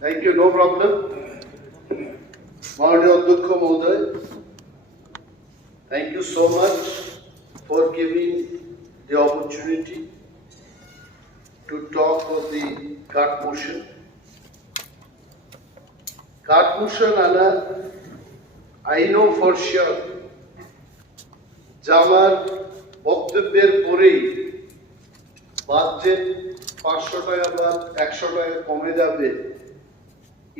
Thank you, no problem. Mahanaya Adhyaksh Mahoday, thank you so much for giving the opportunity to talk of the card motion. Card motion, Anna, I know for sure, Jamar বক্তব্যের পরেই budget 500 টাকা বা 100 টাকা কমে যাবে.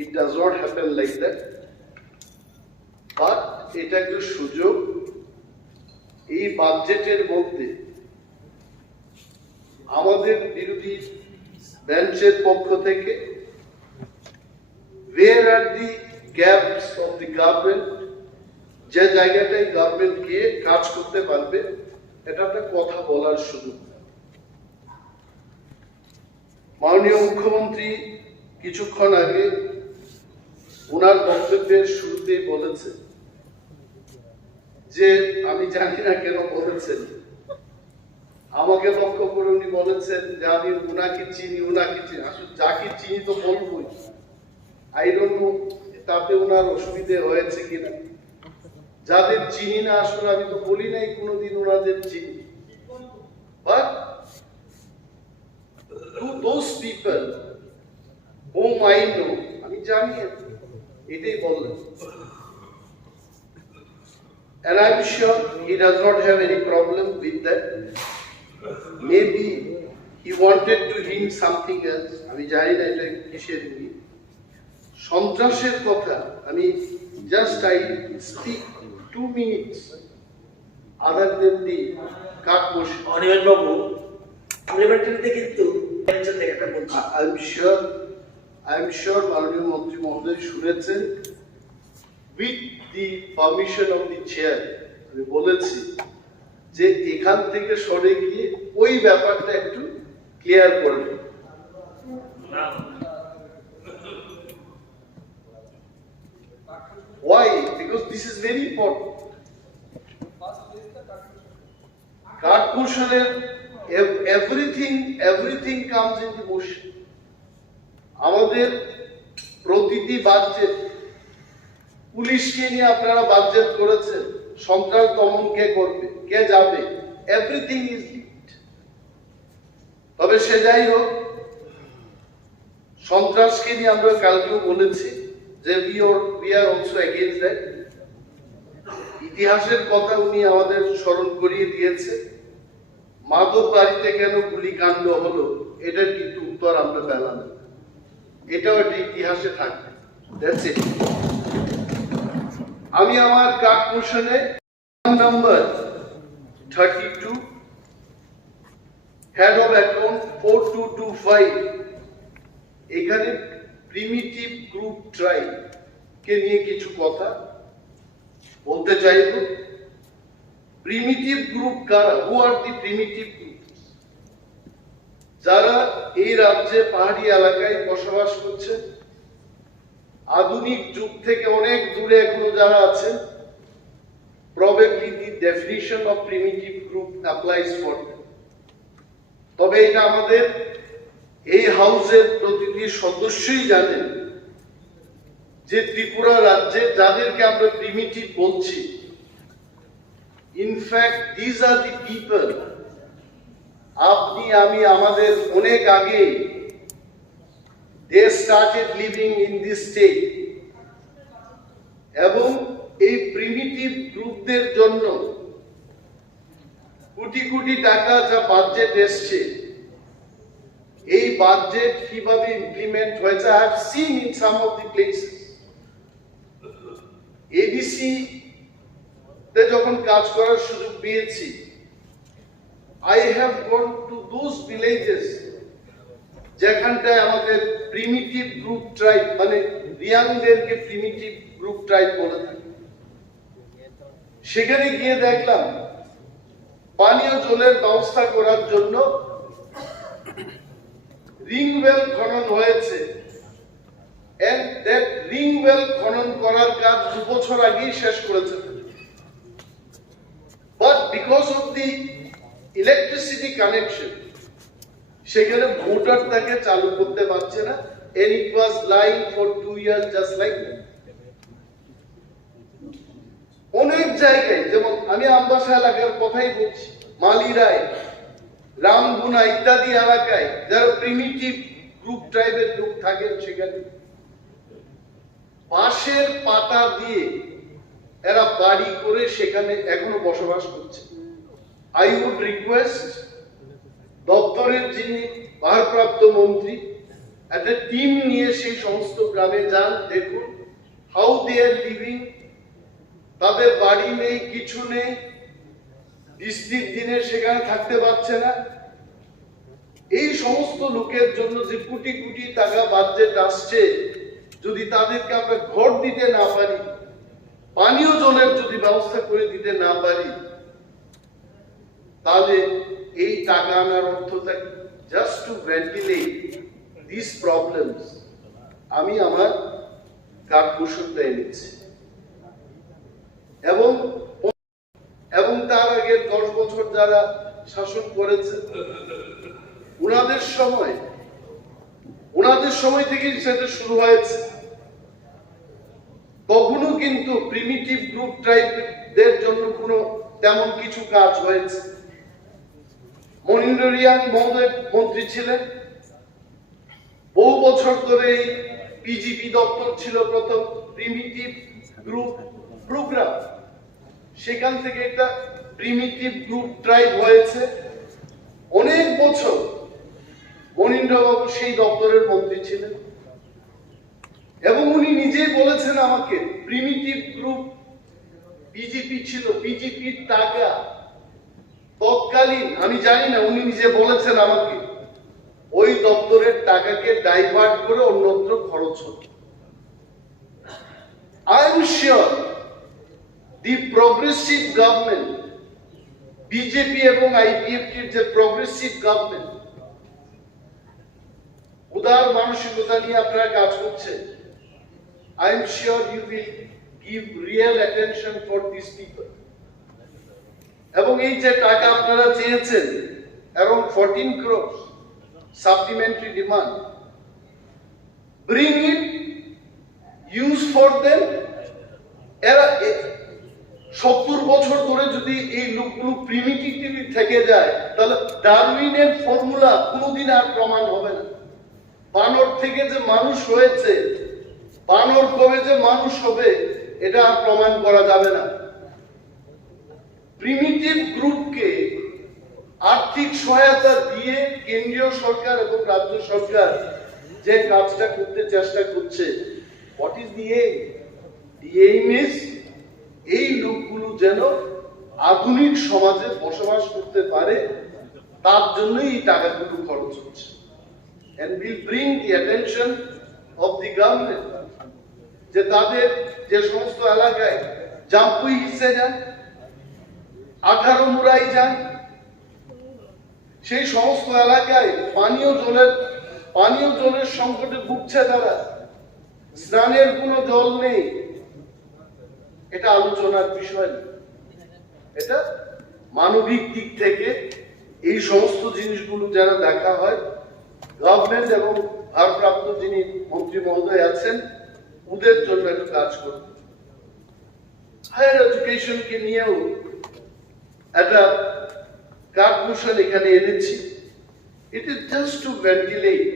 It does not happen like that. But এটা একটা সুযোগ এই বাজেটের মধ্যে আমাদের বিরোধী বেঞ্চের পক্ষ থেকে where are the gaps of the government, যে জায়গাটায় গভর্নমেন্ট গিয়ে কাজ করতে পারবে, এটা একটা কথা বলার সুযোগ. মাননীয় মুখ্যমন্ত্রী কিছুক্ষণ আগে ওনার বক্তব্যের শুরুতেই বলেছেন যে আমি জানি না কেন বলেছেন, আমাকে লক্ষ্য করে উনি বলেছেন যে আমি উনাকে চিনি আসলে যাকে চিনি তো বলবই. আই ডোন্ট নো তাতে ওনার অসুবিধে হয়েছে কিনা. যাদের চিনি না আসলে আমি তো বলি নাই কোনোদিন ওনাদের চিনি. But to those people whom I know, আমি জানি এটাই বললেন. And I'm sure he does not have any problem with that. Maybe he wanted to hint something else. আমি জানি না এটা কিসের নিয়ে. সন্ত্রাসের কথা আমি just I speak 2 minutes other than the card motion. Animesh বাবু, পার্লামেন্টারিতে কিন্তু একটা বলছি. I'm sure মাননীয় মন্ত্রী মহোদয় শুনেছেন. With the permission of the chair, আমি বলেছি যে এখান থেকে সরে গিয়ে ওই ব্যাপারটা একটু ক্লিয়ার করবে. Why? Because this is very important. Card motion, everything comes in the motion. আমাদের প্রতিটি বাজেট, পুলিশকে নিয়ে আপনারা বাজেট করেছেন, সন্ত্রাস দমন কে করবে, কে যাবে, এভরিথিং ইজ লিঙ্কড. তবে সে যাই হোক, সন্ত্রাসকে নিয়ে আমরা কালকেও বলেছি যে we are also against that. ইতিহাসের কথা উনি আমাদের স্মরণ করিয়ে দিয়েছে. মাদক বাড়িতে কেন গুলিকাণ্ড হলো এটার কিন্তু উত্তর আমরা পেলাম না. এটাও একটা ইতিহাসে থাকবে. That's it. আমি আমার কার্ড মোশনে নাম্বার 32 হেড অফ অ্যাকাউন্ট 4225 এখানে প্রিমিটিভ গ্রুপ ট্রাইব কে নিয়ে কিছু কথা বলতে চাইব. প্রিমিটিভ গ্রুপ কারা? হু আর দি প্রিমিটিভ গ্রুপ? যারা এই রাজ্যে পাহাড়ি এলাকায় বসবাস করছে, আধুনিক যুগ থেকে অনেক দূরে এখনো যারা আছেন, probably the definition of primitive group applies for them. তবে এটা আমাদের এই হাউসের প্রতিটি সদস্যই জানেন যে ত্রিপুরা রাজ্যে যাদেরকে আমরা প্রিমিটিভ বলছি, in fact this are the people, আপনি আমি আমাদের অনেক আগে they started living in this state. এবং এই প্রিমিটিভ গ্রুপদের জন্য কোটি কোটি টাকা যা বাজেট এসছে, এই বাজেট কিভাবে ইমপ্লিমেন্ট হয়েছে I have seen in some of the places. ABC তে যখন কাজ করার সুযোগ পেয়েছি, I have gone to those villages যেখানটায় আমাদের প্রিমিটিভ গ্রুপ ট্রাইব, মানে রিয়াংদেরকে প্রিমিটিভ গ্রুপ ট্রাইব বলে থাকে. সেখানে গিয়ে দেখলাম পানীয় জলের ব্যবস্থা করার জন্য রিং ওয়েল খনন হয়েছে. and that ring well খনন করার কাজ 2 বছর আগেই শেষ করেছে. but because of the electricity connection সেখানে মোটর তাকে চালু করতে পারছে না. and it was lying for 2 years just like that. অনেক জায়গায়, যেমন আমি আমবাসা এলাকার কথাই বলছি, মালিরায়, রামগুনা ইত্যাদি এলাকায় যারা প্রিমিটিভ গ্রুপ ট্রাইবের লোক থাকেন, সেখানে বাঁশের পাতা দিয়ে এরা বাড়ি করে সেখানে এখনো বসবাস করছে। আই উড রিকোয়েস্ট দপ্তরের যিনি ভারপ্রাপ্ত মন্ত্রী, একটা টিম নিয়ে সেই সমস্ত গ্রামে যান, দেখুন হাউ দে আর লিভিং। তাদের বাড়ি নেই, কিছু নেই, বৃষ্টির দিনে সেখানে থাকতে পারছে না। এই সমস্ত লোকের জন্য যে কোটি কোটি টাকা বাজেট আসছে, যদি তাদেরকে আমরা ঘর দিতে না পারি, পানীয় জলের যদি ব্যবস্থা করে দিতে না পারি, তাহলে এই টাকা আনার অর্থটা just to ventilate this problems. আমি আমার কার্যকরতা এনেছি এবং তার আগের 10 বছর যারা শাসন করেছে, ওনাদের সময় থেকে সেটা শুরু হয়েছে। কখনো কিন্তু প্রিমিটিভ গ্রুপ ট্রাইবদের জন্য কোনো তেমন কিছু কাজ হয়েছে। মনিন্দর রিয়াং মহোদয় মন্ত্রী ছিলেন, বহু বছর ধরে এই পিজিপি দপ্তর ছিল প্রথম প্রিমিটিভ গ্রুপ প্রোগ্রাম, সেখান থেকে একটা প্রিমিটিভ গ্রুপ ট্রাইব হয়েছে। অনেক বছর মনিন্দ্রবাবু সেই দপ্তরের মন্ত্রী ছিলেন এবং উনি নিজেই বলেছেন আমাকে, প্রিমিটিভ গ্রুপ পিজিপি ছিল, পিজিপির টাকা তৎকালীন, আমি জানি না, উনি নিজে বলেছেন আমাকে, ওই দপ্তরের টাকাকে ডাইভার্ট করে অন্যত্র খরচ হতো। I am sure the progressive government, BJP এবং আইপিএফটির যে প্রগ্রেসিভ গভর্নমেন্ট, উদার মানসিকতা নিয়ে আপনারা কাজ করছেন, I am sure you will give real attention for these people. এবং এই যে টাকা আপনারা চেয়েছেন, around 14 crores supplementary demand, bring it, use for them. এরা 70 বছর ধরে যদি এই লোকগুলো প্রিমিটিভলি থেকে যায়, তাহলে ডারউইনের ফর্মুলা কোনোদিন আর প্রমাণ হবে না। বানর থেকে যে মানুষ হয়েছে, বানর কবে যে মানুষ হবে, এটা আর প্রমাণ করা যাবে না। প্রিমিটিভ গ্রুপকে আর্থিক সহায়তা দিয়ে কেন্দ্রীয় সরকার এবং রাজ্য সরকার যে কাজটা করতে চেষ্টা করছে, what is the aim? The aim is এই লোকগুলো যেন আধুনিক সমাজে বসবাস করতে পারে, তার জন্যই এই টাকাগুলো খরচ হচ্ছে। And will bring the attention of the government যে তাদের যে সমস্ত এলাকায় জাম্পুই হিসে যান, 18 মুরাই যান, সেই সমস্ত এলাকায় পানীয় জলের সংকটে ভুগছে তারা, স্নানের কোনো জল নেই। এটা আলোচনার বিষয় না, এটা মানবিক দিক থেকে এই সমস্ত জিনিসগুলো যারা দেখা হয়, গভর্নমেন্ট এবং ভারপ্রাপ্ত যিনি মন্ত্রী মহোদয় আছেন, ওদের জন্য একটু কাজ করতে। হায়ার এডুকেশনকে নিয়েও একটা কার্যকর এখানে এনেছি। It is just to ventilate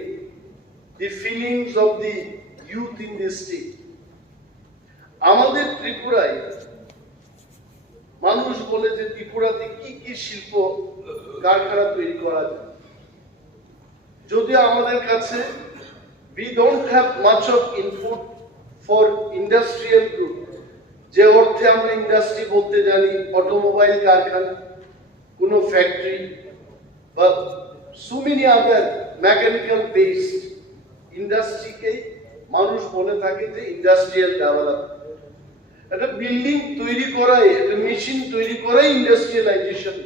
the feelings of the youth in this state. আমাদের ত্রিপুরায় মানুষ বলে যে ত্রিপুরাতে কি কি শিল্প কারখানা তৈরি করা যায়, যদি আমাদের কাছে we don't have much of input for industrial group, যে অর্থে আমরা ইন্ডাস্ট্রি বলতে জানি অটোমোবাইল কারখানা, কোনো ফ্যাক্টরি বা so many other mechanical based ইন্ডাস্ট্রিকে মানুষ বলে থাকে যে ইন্ডাস্ট্রিয়াল ডেভেলপমেন্ট। একটা বিল্ডিং তৈরি করাই, একটা মেশিন তৈরি করাই ইন্ডাস্ট্রিয়ালাইজেশন।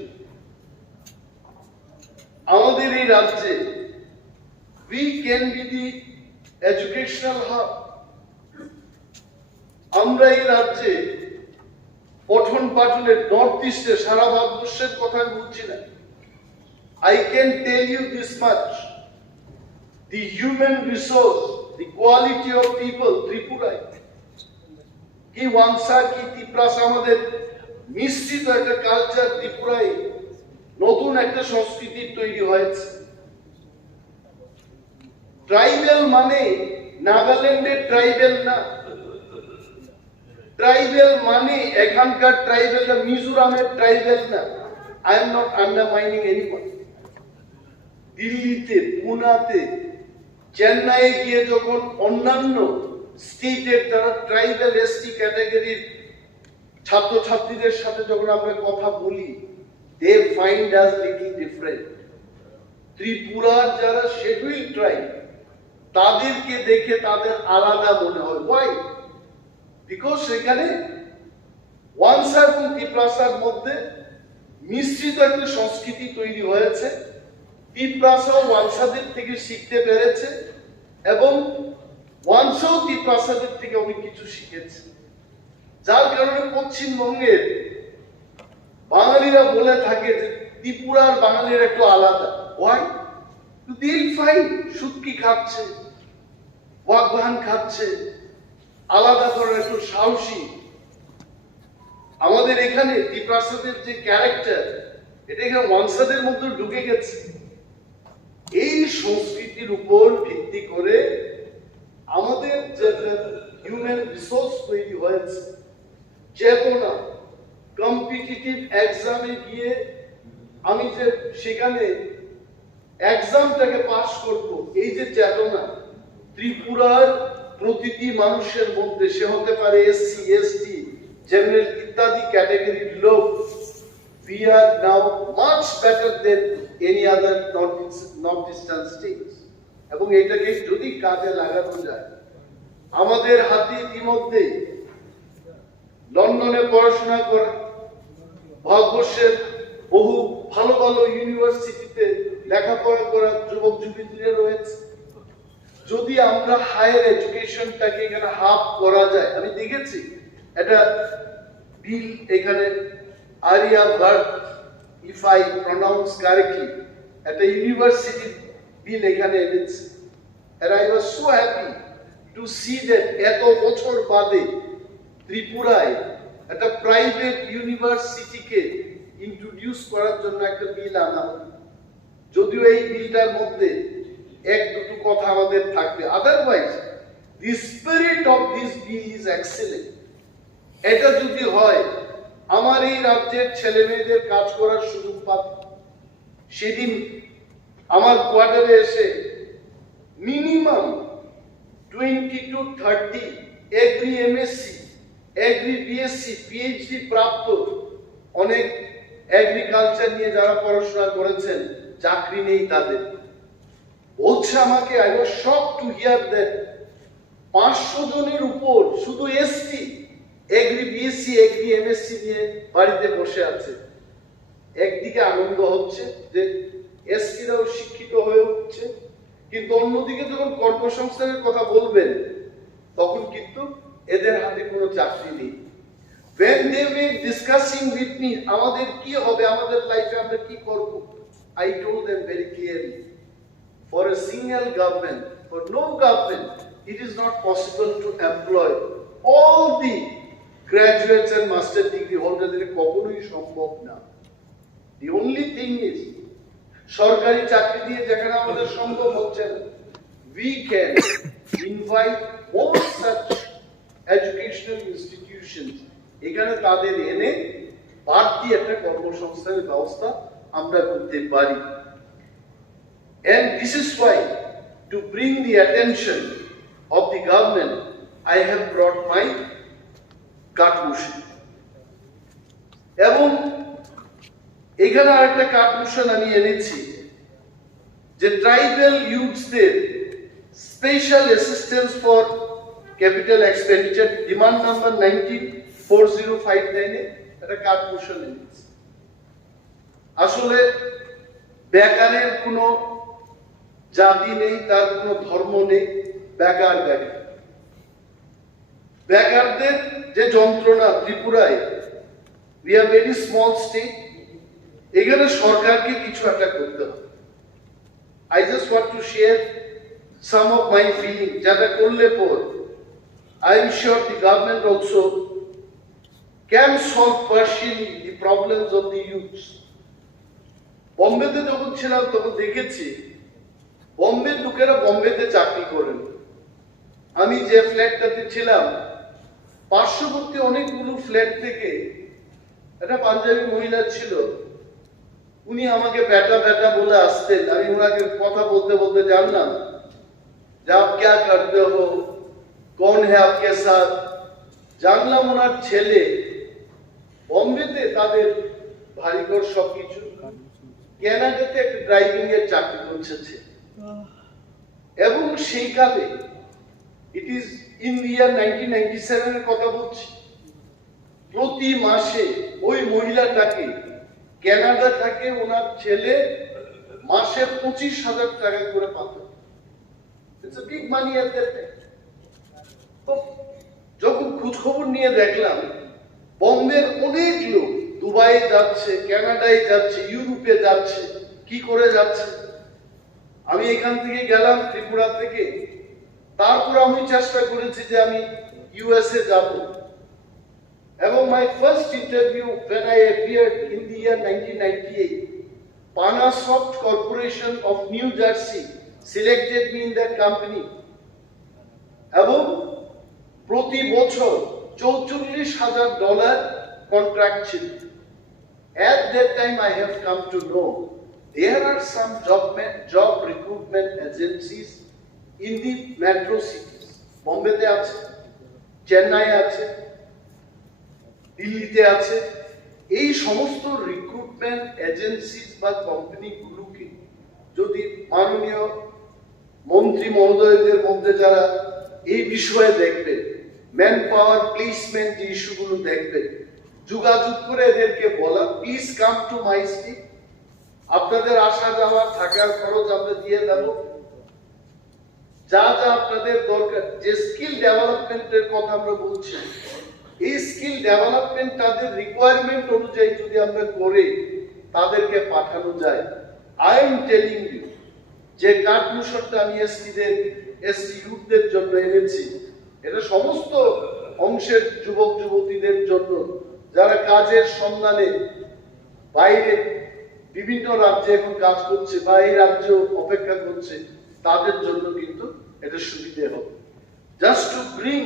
আমাদের এই রাজ্যে we can be the educational hub. আমরা এই রাজ্যে পঠন পাঠনের নর্থ ইস্টে, সারা ভারতবর্ষের কথা বলছি না, I can tell you this much, the human resource equality of people ত্রিপুরায়, কি ওয়াংসা কি তিপ্রাসা, আমাদের মিশ্রিত একটা কালচার ত্রিপুরায়, নতুন একটা সংস্কৃতি তৈরি হয়েছে। ট্রাইবেল মানে নাগাল্যান্ডের ট্রাইবেল না, ট্রাইবেল মানে এখানকার ট্রাইবেল না, মিজোরামের ট্রাইবেল না। I am not undermining anyone. দিল্লিতে, পুনাতে, চেন্নাইয়ে গিয়ে যখন অন্যান্য স্টেটের যারা ট্রাইবেল এসটি ক্যাটাগরির ছাত্রছাত্রীদের সাথে যখন আমরা কথা বলি, they find us little different. ত্রিপুরার যারা শিডিউল্ড ট্রাইব, তাদেরকে দেখে তাদের আলাদা মনে হয়। ওয়াই? বিকজ সেখানে ওয়াংসা এবং তিপ্রাসার মধ্যে মিশ্রিত একটা সংস্কৃতি তৈরি হয়েছে। তিপ্রাসাও ওয়াংসাদের থেকে শিখতে পেরেছে এবং ওয়াংসাও তিপ্রাসাদের থেকে অনেক কিছু শিখেছে, যার কারণে পশ্চিমবঙ্গের বাঙালিরা বলে থাকে যে ত্রিপুরার বাঙালিরা একটু আলাদা। ওয়াই? দিল ফাইন, শুটকি খাচ্ছে, ওয়াকবাহান খাচ্ছে, আলাদা ধরনের একটু সাহসী। আমাদের এখানে তিপ্রাসাদের যে ক্যারেক্টার, এটা এখানে ওয়াংসাদের মধ্যে ঢুকে গেছে। এই সংস্কৃতির উপর ভিত্তি করে আমাদের যে হিউম্যান রিসোর্স তৈরি হয়েছে, চেতনা, কম্পিটিটিভ এক্সামে গিয়ে আমি যে সেখানে এক্সামটাকে পাস করব, এই যে চেতনা ত্রিপুরার প্রতিটি মানুষের মধ্যে, সে হতে পারে এসসি, এসটি, জেনারেল ইত্যাদি ক্যাটাগরির লোক, we are now much better than any other northeastern states. এবং এটাকে যদি কাজে লাগানো যায়, আমাদের হাতে ইতিমধ্যে লন্ডনে পড়াশোনা করা, ভারতবর্ষের বহু ভালো ভালো ইউনিভার্সিটিতে লেখাপড়া করা যুবক যুবতীরা রয়েছে। যদি আমরা হায়ার এডুকেশনটাকে এখানে হাব করা যায়, আমি দেখেছি একটা বিল এখানে আরিয়াভার্ট, if I pronounce correctly, একটা ইউনিভার্সিটি বিল এখানে এনেছে, and I was so happy to see that এত বছর বাদে ত্রিপুরায় একটা প্রাইভেট ইউনিভার্সিটিকে ইন্ট্রোডিউস করার জন্য একটা বিল আনা হলো। যদিও এই বিলটার মধ্যে এক দুটো কথা আমাদের থাকবে, otherwise the spirit of this bill is excellent. এটা যদি হয়, আমার এই রাজ্যের ছেলে মেয়েদের কাজ করার সুযোগ পাবে। সেদিন আমার কোয়ার্টারে এসে minimum 20 to 30 agri MSc, agri BSc, PhD প্রাপ্ত অনেক এগ্রিকালচার নিয়ে যারা পড়াশোনা করেছেন, চাকরি নেই তাদের। বলছে আমাকে, I was shocked to hear that 500 জনের উপর শুধু ST agri BSc, agri MSc নিয়ে বাড়িতে বসে আছে। একদিকে আনন্দ হচ্ছে যে এসটিরাও শিক্ষিত হয়ে উঠছে, কিন্তু অন্যদিকে যখন কর্মসংস্থানের কথা বলবেন, তখন কিন্তু এদের হাতে কোনো চাকরি নেই। when they were discussing with me আমাদের কি হবে, আমাদের লাইফে আমরা কি করব, I told them very clearly, for a single government, for no government, it is not possible to employ all the graduates and master degree holders. এটা কখনোই সম্ভব না। The only thing is, সরকারি চাকরি দিয়ে যেখানে আমাদের সম্ভব হচ্ছে না, we can invite more such educational institutions, এখানে তাদের এনে বাড়তি একটা কর্মসংস্থানের ব্যবস্থা আমরা করতে পারি। And this is why, to bring the attention of the government, I have brought my cut motion. এবং এখানে আরেকটা কাট মোশন আমি এনেছি, যে ট্রাইবাল ইউথসদের special assistance for capital expenditure, demand number 194059 একটা কাট মোশন এনেছি। আসলে বেকারের কোনো জাতি নেই, তার কোনো ধর্ম নেই, বেকার বেকার। বেকারদের যে যন্ত্রণা ত্রিপুরায়, we are very small state, এখানে সরকারকে কিছু একটা করতে হবে। I just want to share some of my feelings যেটা করলে পর I am sure the government also can solve partially the problems of the youths. বম্বেতে যখন ছিলাম তখন দেখেছি বম্বের লোকেরা বম্বেতে চাকরি করেন। আমি যে ফ্ল্যাটটাতে ছিলাম পার্শ্ববর্তী অনেকগুলো ফ্ল্যাট থেকে একটা পাঞ্জাবি মহিলা ছিল, উনি আমাকে বেটা বেটা বলে আসতেন। আমি ওনাকে কথা বলতে বলতে জানলাম যে আপ ক্যা করতে হো, কौन है आपके साथ। জানলাম ওনার ছেলে বম্বেতে তাদের বাড়িঘর সবকিছু, কানাডাতে একটা ড্রাইভিং এর চাকরি করছে। এবং সেই কালে it is in the year 1997 এর কথা বলছি, প্রতি মাসে ওই মহিলাটাকে কানাডা থেকে ওনার ছেলে মাসে 25,000 টাকা করে পাত। It's a big money at that time. তো যখন খোঁজ খবর নিয়ে দেখলাম বম্বের অনেক লোক দুবাই যাচ্ছে, কানাডায় যাচ্ছে, ইউরোপে যাচ্ছে। কি করে যাচ্ছে? আমি এখান থেকে গেলাম ত্রিপুরা থেকে, তারপর আমি চেষ্টা করেছি যে আমি ইউএসএ যাব। এবং my first interview when I appeared in the year 1998, Panasoft Corporation of New Jersey selected me in that company. এবং প্রতি বছর $44,000 কন্ট্রাক্ট ছিল। At that time I have come to know there are some job recruitment agencies in the metro cities. বোম্বেতে আছে, চেন্নাই আছে, দিল্লিতে আছে। এই সমস্ত রিক্রুটমেন্ট এজেন্সিস বা কোম্পানিগুলোকে যদি মাননীয় মন্ত্রী মহোদয়দের মধ্যে যারা এই বিষয়ে দেখবেন, ম্যান পাওয়ার প্লেসমেন্ট যে ইস্যুগুলো দেখবেন, যোগাযোগ করে এদেরকে বলা please come to my city, আপনাদের আসা যাওয়া থাকার খরচ আমরা দিয়ে দেব, যা যা আপনাদের দরকার। যে স্কিল ডেভেলপমেন্টের কথা আমরা বলছি, এই স্কিল ডেভেলপমেন্ট তাদের রিকোয়ারমেন্ট অনুযায়ী যদি আমরা করে তাদেরকে পাঠানো যায়। আই এম টেলিং ইউ যে কার্ডমিশনটা আমি এসটি ইউথদের জন্য এনেছি, এটা সমস্ত অংশের যুবক যুবতীদের জন্য যারা কাজের সন্ধানে বাইরে বিভিন্ন রাজ্যে এখন কাজ করছে বা এই রাজ্য অপেক্ষা করছে, তাদের জন্য কিন্তু এটা সুবিধে হবে। Just to bring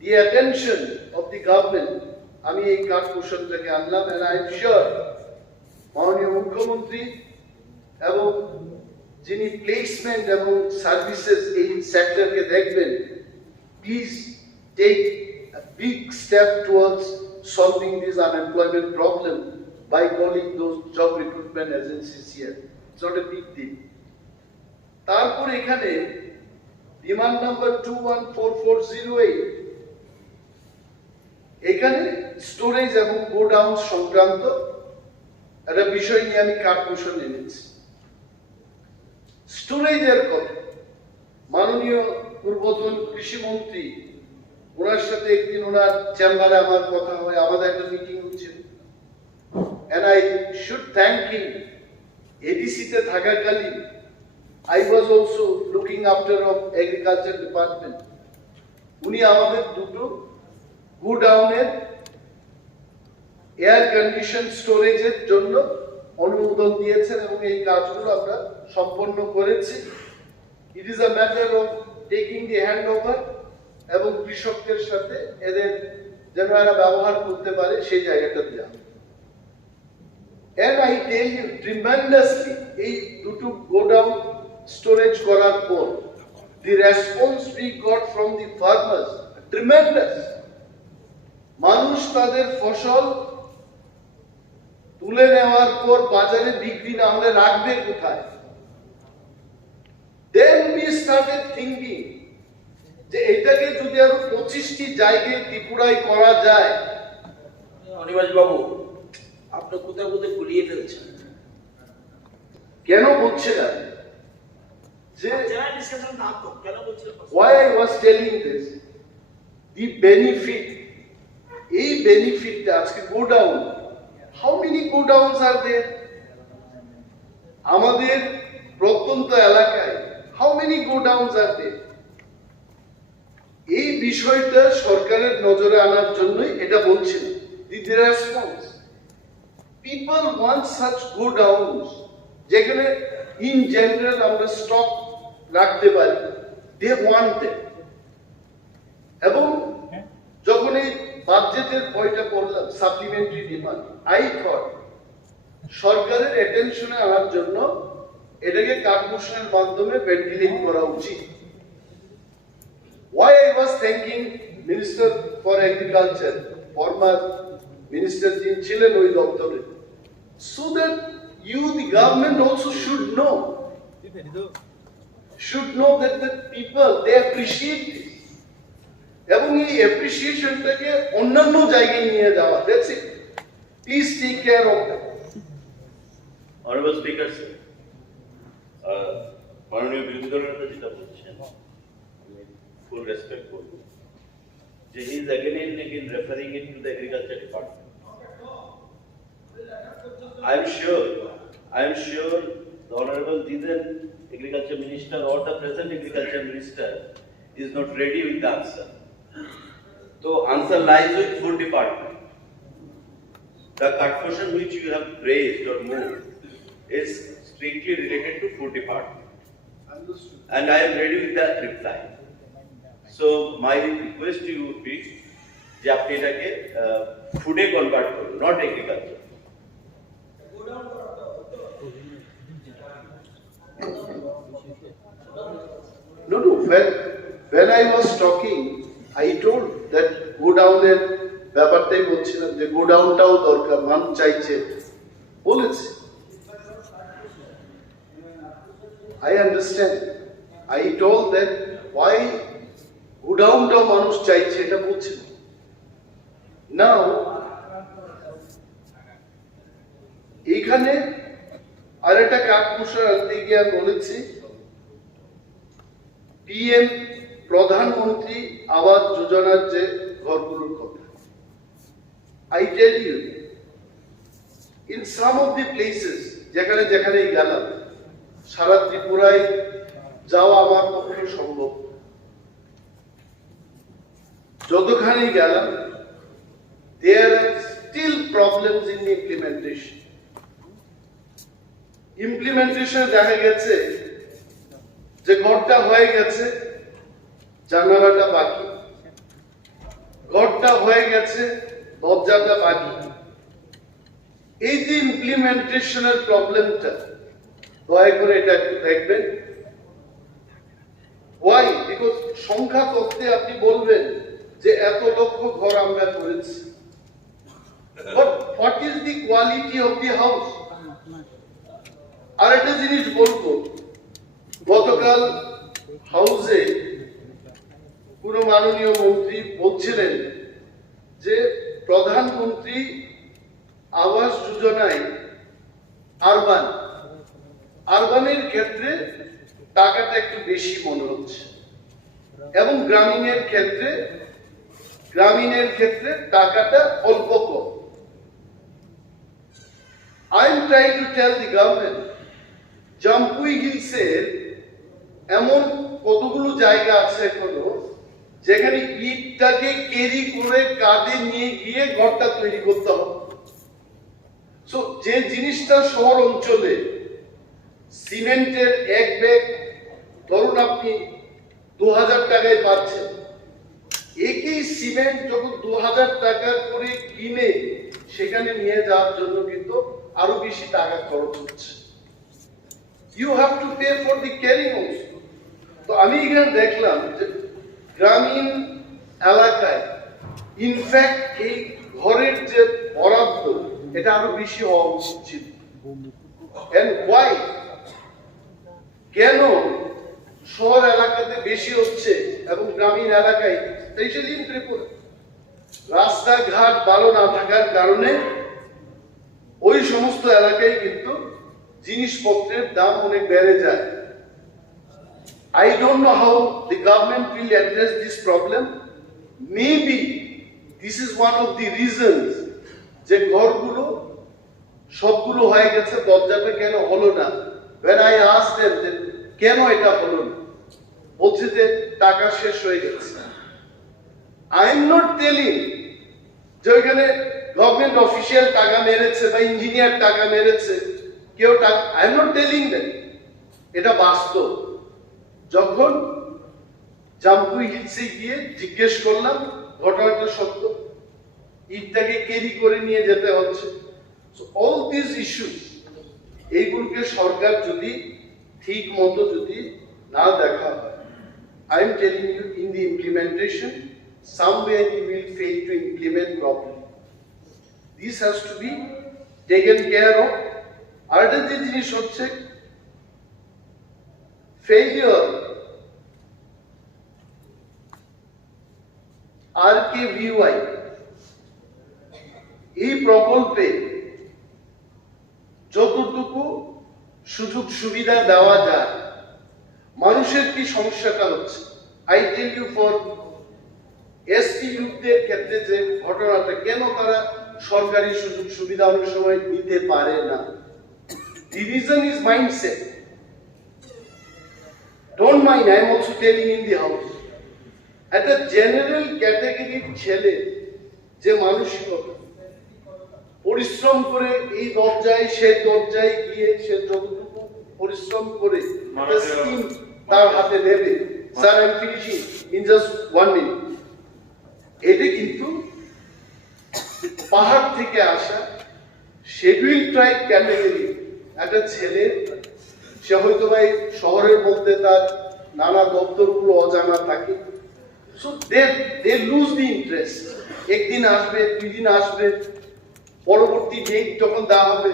the attention of the government আমি এই কার্ডমিশনটাকে আনলাম। এন্ড আই এম শিওর মাননীয় মুখ্যমন্ত্রী এবং যিনি প্লেসমেন্ট এবং সার্ভিসেস এই সেক্টরকে দেখবেন, please take a big step towards solving this unemployment problem by calling those job recruitment agencies here. It's not a big deal. তারপর এখানে ডিমান্ড নাম্বার 214408, এখানে স্টোরেজ এবং গোডাউন সংক্রান্ত একটা বিষয় নিয়ে আমি কার্ডমিশন এনেছি। স্টোরেজের কথা মাননীয় পূর্বতন কৃষিমন্ত্রী, ওনার সাথে একদিন ওনার চেম্বারে আমার কথা হয়, আমাদের একটা মিটিং হচ্ছিল। and I should thank him, এডিসিতে থাকাকালীন I was also looking after of agriculture department. উনি আমাদের দুটো গোডাউনের এয়ার কন্ডিশন স্টোরেজের জন্য অনুমোদন দিয়েছেন এবং এই কাজগুলো আমরা সম্পন্ন করেছি। It is a matter of taking the hand over এবং কৃষকদের সাথে এদের যেন এরা ব্যবহার করতে পারে সেই জায়গাটা দেওয়া। And I tell you tremendously, এই দুটো গোডাউন স্টোরেজ করার পর the response we got from the farmers tremendous. মানুষ তাদের ফসল তুলে নেওয়ার পর বাজারে বিক্রি না হলে রাখবে কোথায়? Then we started thinking যে এটাকে যদি আরো 25টি জায়গায় ত্রিপুরায় করা যায়। অনিমেষ বাবু, আপনি কোথাও কোথাও গুলিয়ে ফেলছেন। কেন বলছিলাম যে ডিসকাশন না তো কেন বলছিলেন? why I was telling this, the benefit, এই বেনিফিটটা আজকে godown, how many godowns are there আমাদের প্রত্যন্ত এলাকায়? How many go downs are there? এই বিষয়টা সরকারের নজরে আনার জন্যই এটা বলছিলাম। The response. People want such go downs যেখানে in general আমরা স্টক রাখতে পারি, they want them. এবং যখন এই বাজেটের বইটা পড়লাম সাপ্লিমেন্টারি ডিমান্ড, আই থট সরকারের অ্যাটেনশনে আনার জন্য এটাকে কার্পোরেশনের মাধ্যমে ভেন্টিলেট করা উচিত। Why I was thanking Minister for Agriculture, former Minister যিনি ছিলেন ওই দপ্তরে, so that you, the government also should know that the people, they appreciate this. এবং এই অ্যাপ্রিসিয়েশনটাকে অন্যান্য জায়গায় নিয়ে যাওয়া, that's it. Please take care of that. Honorable Speaker, sir, মাননীয় বিরোধী দলের নেতা যেটা বলছেন, full respect করবো, যে he is again and again referring it to the Agriculture Department. I am sure the Honorable Didan Agriculture Minister or the present Agriculture Minister is not ready with the answer. So answer lies with food department. The cut portion which you have raised or moved is strictly related to food department. Understood. And I am ready with that reply. So my request to you would be যে আপনি এটাকে ফুডে convert করুন, not agriculture. No, when I was talking, I told that go down এর ব্যাপারটাই বলছিলাম যে go downটাও দরকার, মানুষ চাইছে বলেছে। I understand. I told that why go downটাও মানুষ চাইছে এটা বলছি। Now এখানে আরেকটা কাঠমোশার আনতে গিয়ে বলেছি PM প্রধানমন্ত্রী আবাস যোজনার যে ঘরগুলোর কথা। I tell you, in some of the places যেখানে গেলাম, সারা ত্রিপুরায় যাওয়া আমার পক্ষে সম্ভব, যতখানি গেলাম, there are still problems in the implementation. Implementation দেখা গেছে যে ঘরটা হয়ে গেছে, জানালাটা বাকি, ঘরটা হয়ে গেছে, দরজাটা বাকি। এই যে ইমপ্লিমেন্টেশনের প্রবলেমটা, দয়া করে এটা দেখবেন। Why? Because সংখ্যা তত্ত্বে আপনি বলবেন যে এত লক্ষ ঘর আমরা করেছি, but what is the quality of the house? আর একটা জিনিস বলবো, গতকাল হাউসে কোন মাননীয় মন্ত্রী বলছিলেন যে প্রধানমন্ত্রী আবাস যোজনায় আরবানের ক্ষেত্রে টাকাটা একটু বেশি মনে হচ্ছে এবং গ্রামীণের ক্ষেত্রে টাকাটা অল্প কম। I am trying to tell the government, Jampui হিলসের এমন কতগুলো জায়গা আছে এখনো যেখানে ইটটাকে ক্যারি করে কাঁধে নিয়ে গিয়ে ঘরটা তৈরি করতে হবে। সো যে জিনিসটা শহর অঞ্চলে সিমেন্টের এক ব্যাগ ধরুন আপনি 2000 টাকায় পাচ্ছেন, একই সিমেন্ট যখন 2000 টাকা করে কিনে সেখানে নিয়ে যাওয়ার জন্য কিন্তু আরো বেশি টাকা খরচ হচ্ছে। You have to pay for the carrying also. তো আমি এখানে দেখলাম যে গ্রামীণ এলাকায় ইনফ্যাক্ট এই ঘরের যে বরাদ্দ এটা আরো বেশি হওয়া উচিত ছিল। And why? কেন শহর এলাকাতে বেশি হচ্ছে এবং গ্রামীণ এলাকায়, স্পেশালি ইন ত্রিপুরা, রাস্তাঘাট ভালো না থাকার কারণে ওই সমস্ত এলাকায় কিন্তু জিনিসপত্রের দাম অনেক বেড়ে যায়। I don't know how the government will address this problem. Maybe this is one of the reasons যে ঘরগুলো সবগুলো হয়ে গেছে, দরজাটা কেন হলো না। When I asked them that কেন এটা হলো না? বলছে যে টাকা শেষ হয়ে গেছে। আই এম নট টেলিং যে ওইখানে গভর্নমেন্ট অফিসিয়াল টাকা মেরেছে বা ইঞ্জিনিয়ার টাকা মেরেছে, কেউ টাকা, I am not telling that. এটা বাস্তব। যখন জাম্পুই হিলসে গিয়ে জিজ্ঞেস করলাম, ঘটনাটা সত্য, ইটটাকে ক্যারি করে নিয়ে যেতে হচ্ছে। অল দিস ইস্যুস, এইগুলোকে সরকার যদি ঠিক মতো যদি না দেখা হয়, I am telling you, in the implementation, somewhere you will fail to implement properly. This has to be taken care of. আরেকটা যে জিনিস হচ্ছে, failure RKVY এই প্রকল্পে যতটুকু সুযোগ সুবিধা দেওয়া যায়, মানুষের কি সমস্যাটা হচ্ছে? I tell you, for ST ইউথদের ক্ষেত্রে যে ঘটনাটা, কেন তারা সরকারি সুযোগ সুবিধা অনেক সময় নিতে পারে না? The reason is mindset. Don't mind, I am also telling in the house. একটা জেনারেল ক্যাটাগরির ছেলে যে মানসিকতা, পরিশ্রম করে এই দরজায় সে দরজায় গিয়ে সে যতটুকু পরিশ্রম করে একটা স্কিম তার হাতে নেবে। Sir, I am finishing in just 1 minute. এটা কিন্তু পাহাড় থেকে আসা শিডিউল ট্রাইব ক্যাটাগরি একটা ছেলে, সে হয়তো ভাই শহরের মধ্যে তার নানা দপ্তরগুলো অজানা থাকে। So they lose the interest. একদিন আসবে, 2 দিন আসবে, পরবর্তী ডেট যখন দেওয়া হবে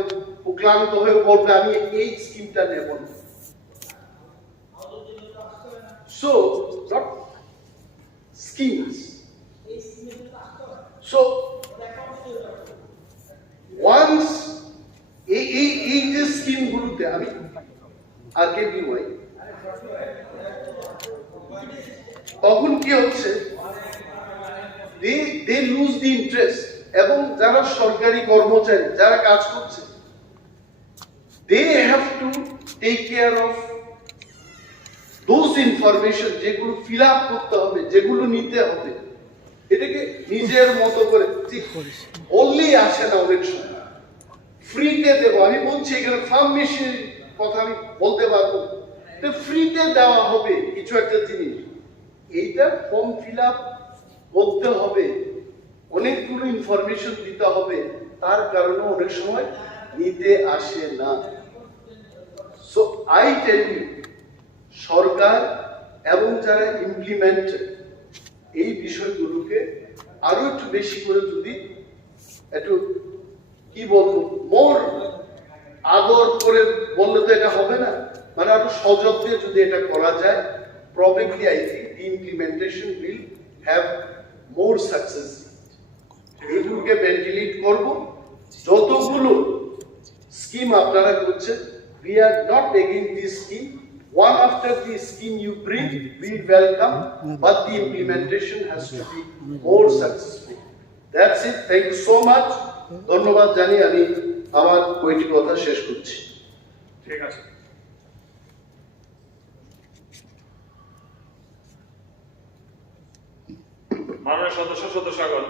ও ক্লান্ত হয়ে বলবে আমি এই স্কিমটা নেব না। So not schemes. So once এই যে স্কিমগুলোতে আমি RKVY, তখন কি হচ্ছে, দে লুজ দি ইন্টারেস্ট। এবং যারা সরকারি কর্মচারী যারা কাজ করছে, they have to take care of those information, যেগুলো ফিল আপ করতে হবে, যেগুলো নিতে হবে। এটাকে নিজের মতো করে বললেই আসে না, অনেক সময় ফ্রিতে দেবো। আমি বলছি এখানে ফার্ম মেশিনের কথা আমি বলতে পারবো, ফ্রিতে দেওয়া হবে কিছু একটা জিনিস, এইটা ফর্ম ফিল আপ করতে হবে, অনেকগুলো ইনফরমেশন দিতে হবে, তার কারণে অনেক সময় নিতে আসে না। সো আই টেল ইউ, সরকার এবং যারা ইমপ্লিমেন্ট এই বিষয়গুলোকে আরো একটু বেশি করে যদি একটু কি বলবো, মোর আদর করে বললে তো এটা হবে না, মানে আরো সযত্নে যদি এটা করা যায়, probably I think the implementation will have more success. এইগুলোকে ভেন্টিলেট করব। যতগুলো স্কিম আপনারা করছেন, we are not against this scheme. One after the scheme you bring, we welcome, but the implementation has to be more successful. That's it. Thank you so much. ধন্যবাদ জানিয়ে আমি আমার কয়েকটি কথা শেষ করছি। ঠিক আছে। মাননীয় সদস্যগণ,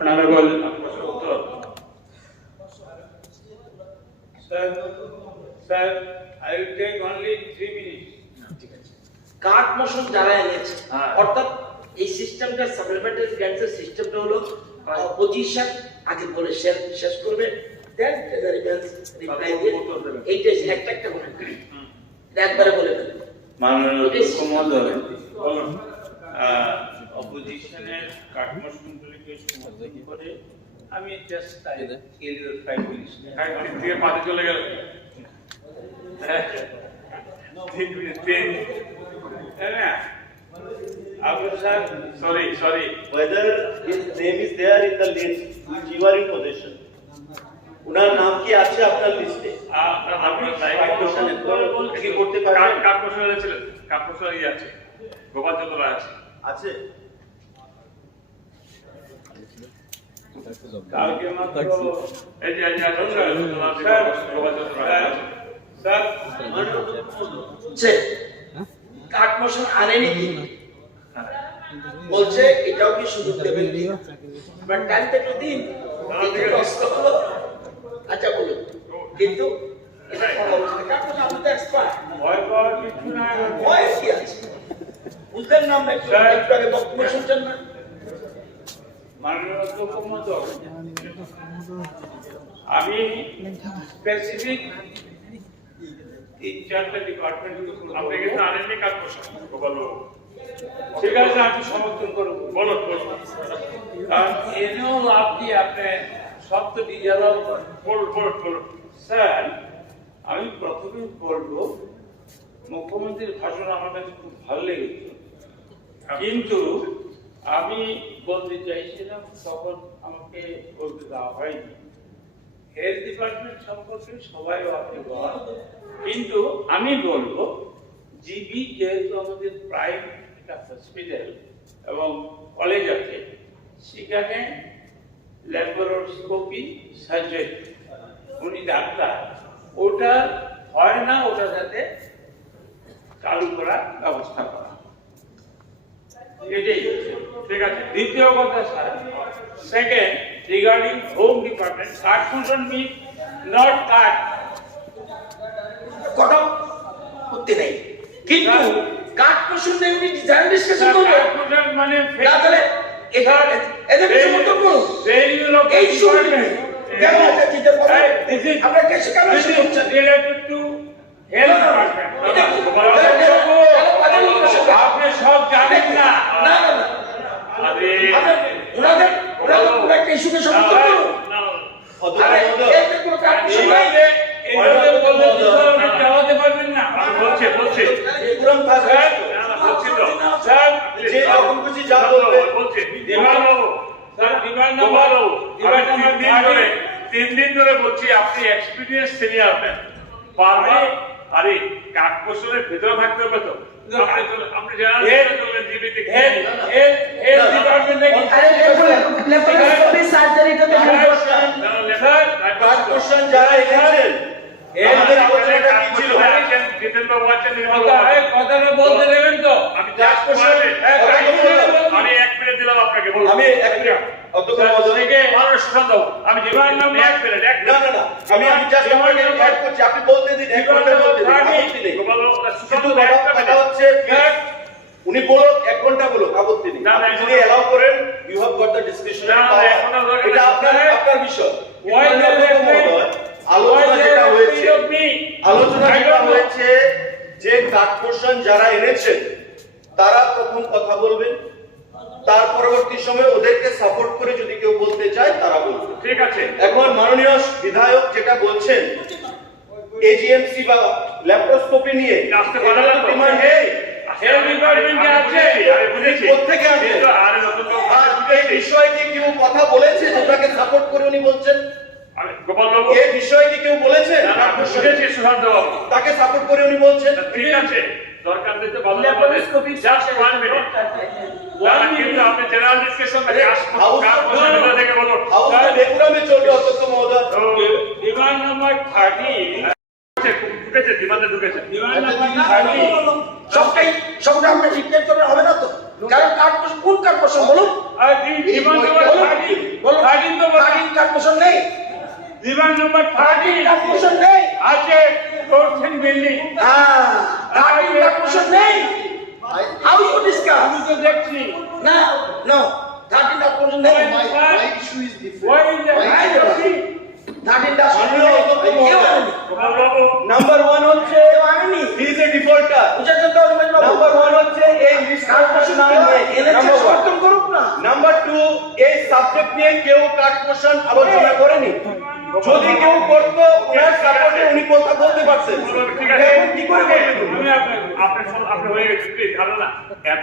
অনারেবল উত্তর। Sir, I will take only 3 minutes. Card motion যারা এনেছে, হ্যাঁ। অর্থাৎ এই সিস্টেমটা সাপ্লিমেন্টারি গ্র্যান্টসের সিস্টেমটা হলো অপোজিশন আগে বলে শেষ করবে, দেন রিপ্লাই দিয়ে এইটা একটা করে একবারে বলে দেবে। মাননীয় মহোদয়, অপোজিশনের কাঠমোশনগুলিকে সমর্থন করে আমি জাস্ট তাই এলিওর 5 মিনিটস দিয়ে পাতে চলে গেল। 3 মিনিট। না আপনার sir, sorry, whether his name is there in the list which you are in possession, উনার নাম কি আছে আপনার লিস্টে? আমি কি করতে পারবেন? কাঠমোশন ছিলেন, কাঠমোশন আছে, গোপাল চন্দ্র রায় আছে। আছে? কালকে মাত্র এই যে স্যার যে কাট মোশন আনেনি কি বলছে এটাও কি সুযোগ দেবেন কি বাট টাইমটা একটু দিন একটু কষ্ট হলো। আচ্ছা বলুন কিন্তু এটা করা উচিত কাট মোশন আপনি তো এক্সপার্ট ভয় পাওয়ার কিছু না। ভয় কি আছে বুঝলেন না আমরা একটু আগে বক্তব্য শুনছেন না মাননীয় অধ্যক্ষ মহোদয়, আমি স্পেসিফিক 3-4টা ডিপার্টমেন্ট আপনি কিন্তু আনেননি কাজ করছেন বলো ঠিক আছে আমি সমর্থন করবো। বলো কারণ এনেও লাভ কি আপনি সব তো ডিজালাও বলো স্যার আমি প্রথমে বলবো মুখ্যমন্ত্রীর ভাষণ আমার কাছে খুব ভালো লেগেছে, কিন্তু আমি বলতে চাইছিলাম তখন আমাকে বলতে দেওয়া হয়নি। হেলথ ডিপার্টমেন্ট সম্পর্কে সবাই আপনি বল, কিন্তু আমি বলবো জিবি যেহেতু আমাদের প্রাইম একটা হসপিটাল এবং কলেজ আছে, সেখানে ল্যাপারোস্কোপি সার্জারি উনি ডাক্তার, ওটা হয় না, ওটা যাতে চালু করার ব্যবস্থা করা। এটাই ঠিক আছে। দ্বিতীয় কথা sir, second regarding home department, cut motion meet not cut কথা করতে নেই কিন্তু কাট মোশন নেই উনি ডিজাইন ডিসকাশন করবে কাট মোশন মানে না তাহলে এখানে এদের সমর্থন করুন এই শুরুতে কেন এটা দিতে পারে আমরা কেসে কেন শুনছেন রিলেটেড টু হেলথ ডিপার্টমেন্ট। আপনি সব জানেন না। না না না আরে ওনাদের ওরা একটা ইস্যুকে সমর্থন করুন আরে এতে কোনো কাট মোশন নাই চালাতে পারবেন না। বলছে পুরম থাকবে বলছি তো স্যার যে যখন খুশি যা বলবে বলছে দিবার বাবু স্যার ডিমান্ড গোপাল নাম্বার বাবু আমি 3 দিন ধরে বলছি আপনি এক্সপেরিয়েন্স সিনিয়র ম্যান বারবার আরে কাক কোশলের ভিতরে থাকতে হবে তো আপনি জানেন জীবিত হেলথ ডিপার্টমেন্টে আরে ল্যাপারোস্কোপি সার্জারিটা তো স্যার কাট কোশ্চেন যারা এনেছেন আমাদের আলোচনাটা কি ছিল জিতেন বাবু আছেন কথাটা বলতে দেবেন তো? আমি কাট কোশ্চেন আমি 1 মিনিট দিলাম আপনাকে বলুন আমি এক মিনিট অধ্যক্ষ মহোদয় মানুষ সুশান্ত আমি ডিমান্ড নাম্বার 1 মিনিট না না না আমি জাস্ট আপনাকে অ্যাড করছি, আপনি বলতে দিন, এক ঘন্টা বলতে দিন, আপত্তি নেই। কিন্তু কথা হচ্ছে উনি বলুন 1 ঘন্টা বলুন, আপত্তি নেই। না, না, আপনি যদি এলাও করেন ইউ হ্যাভ গট দ্য ডিসকাশনারি না, না, পাওয়ার, এখন আর দরকার এটা নেই। আপনার বিষয়। Why কিন্তু they অধ্যক্ষ মহোদয়, আলোচনা যেটা হয়েছে যে কাট পোর্শন যারা এনেছেন তারা প্রথম কথা বলবেন, তার পরবর্তী সময় ওদেরকে সাপোর্ট করে যদি কেউ বলতে চায় তারা বলবে। ঠিক আছে এখন মাননীয় বিধায়ক যেটা বলছেন এজিএমসি বা ল্যাপারোস্কোপি নিয়ে আসতে পারে না তো। ডিমান্ড নেই, হেলথ ডিপার্টমেন্টে আছে। আরে বুঝেছি কোত্থেকে আসবে? কিন্তু আরে নতুন লোক আর এই বিষয়ে কি কেউ কথা বলেছে যেটাকে সাপোর্ট করে উনি বলছেন? আমি গোপাল বাবু এই বিষয়ে কি কেউ বলেছেন বুঝেছি সুশান্ত বাবু তাকে সাপোর্ট করে উনি বলছেন? ঠিক আছে দরকার দিতে ভালো ল্যাপারোস্কোপি জাস্ট 1 মিনিট কিন্তু আপনি জেনারেল ডিসকাশন থেকে থেকে বলুন হাউসে ডেকুরামে চলবে অধ্যক্ষ মহোদয়। ডিমান্ড নাম্বার 30 ঢুকেছে ডিমান্ডে ঢুকেছে ডিমান্ড নাম্বার 30 সবটা আমরা রিপ্লাই করলে হবে না তো কারণ কাট মোশন কোন কাট মোশন বলুন আর ডিমান্ড নাম্বার 30 বলুন 30 তো কাট মোশন নেই ডিমান্ড নাম্বার 30 কাট মোশন নেই আছে কোর্সিং বিল্ডিং। কাট মোশন নেই হাউ ইউ ডিসকাস আমি তো দেখছি না নো 13 কাট মোশন নেই My issue is different. why is that? My I issue don't see. 13 টা মাননীয় অধ্যক্ষ মহোদয়, গোপাল বাবু নাম্বার 1 হচ্ছে আইনি হি ইজ এ ডিফল্টার। বুঝাচ্ছেন তো রমেশ বাবু নাম্বার 1 হচ্ছে এই লিস্ট কাট মোশন নাম নেই। এনেছে সমর্থন করুক না নাম্বার 2 এই সাবজেক্ট নিয়ে কেউ কাট পোর্শন আলোচনা করেনি। যদি কেউ করতো ওনার সাপোর্টে উনি কথা বলতে পারছেন। ঠিক আছে এখন কি করে বলবেন? আমি আপনাকে আপনি হয়ে গেছে প্লিজ ধারণা এত